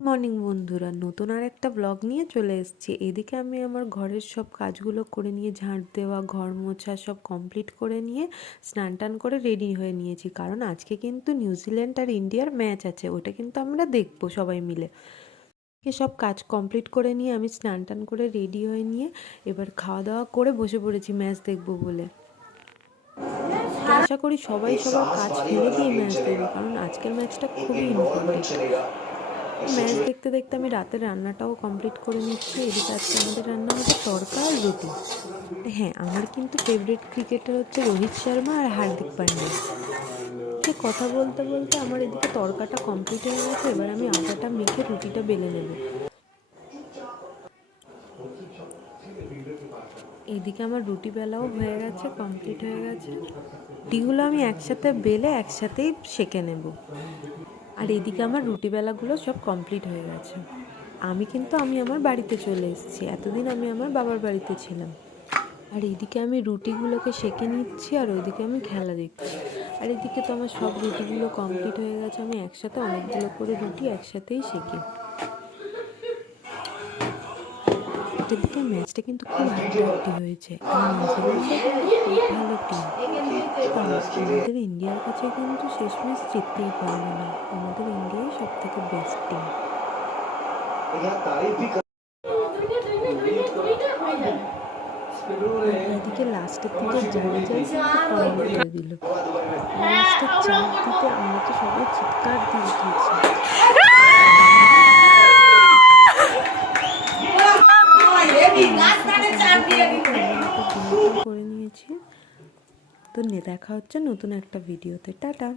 Morning বন্ধুরা, নতুন আর একটা ব্লগ নিয়ে চলে এসেছি। এদিকে আমি আমার ঘরের সব কাজগুলো করে নিয়ে, ঝাঁট দেওয়া, ঘর মোছা সব কমপ্লিট করে নিয়ে স্নান টান করে রেডি হয়ে নিয়েছি। কারণ আজকে কিন্তু নিউজিল্যান্ড আর ইন্ডিয়ার ম্যাচ আছে, ওটা কিন্তু আমরা দেখবো সবাই মিলে। সব কাজ কমপ্লিট করে নিয়ে আমি স্নান টান করে রেডি হয়ে নিয়ে এবার খাওয়া দাওয়া করে বসে পড়েছি ম্যাচ দেখবো বলে। আশা করি সবাই সবার কাজ ফেলে দিয়ে ম্যাচ দেখবে, কারণ আজকের ম্যাচটা খুবই ইম্পর্টেন্ট। ম্যাচ দেখতে দেখতে আমি রাতের রান্নাটাও কমপ্লিট করে নিচ্ছি। এদিকে আজকে আমাদের রান্না হবে তড়কা আর রুটি। হ্যাঁ, আমার কিন্তু ফেভারিট ক্রিকেটার হচ্ছে রোহিত শর্মা আর হার্দিক পান্ডিয়া। সে কথা বলতে বলতে আমার এদিকে তড়কাটা কমপ্লিট হয়ে গেছে। এবার আমি আটাটা মেখে রুটিটা বেলে নেব। এদিকে আমার রুটি বেলাও হয়ে গেছে, কমপ্লিট হয়ে গেছে। রুটিগুলো আমি একসাথে বেলে একসাথেই সেঁকে নেব। আর এদিকে আমার রুটি বেলাগুলো সব কমপ্লিট হয়ে গেছে। আমি আমার বাড়িতে চলে এসেছি। এতদিন আমি আমার বাবার বাড়িতে ছিলাম। আর এদিকে আমি রুটিগুলোকে সেঁকে নিচ্ছি, আর ওইদিকে আমি খেলা দেখছি। আর এদিকে তো আমার সব রুটিগুলো কমপ্লিট হয়ে গেছে। আমি একসাথে অনেকগুলো করে রুটি একসাথেই সেঁকি। এদিকে ম্যাচটা কিন্তু খুব হাড্ডাহাড্ডি হয়েছে। আর নিউজিল্যান্ডও কিন্তু খুব ভালো টিম। আমাদের ইন্ডিয়ার কাছে কিন্তু শেষমেশ জিততেই পারলো না। আমাদের ইন্ডিয়াই সব থেকে বেস্ট টিম। এদিকে লাস্টের দিকে জাডেজাই কিন্তু পয়েন্ট করে দিল। লাস্টের 4 দিতে আমরা তো সবাই চিৎকার দিয়ে উঠেছি। করে নিয়েছি। তো দেখা হচ্ছে নতুন একটা ভিডিওতে। টাটা।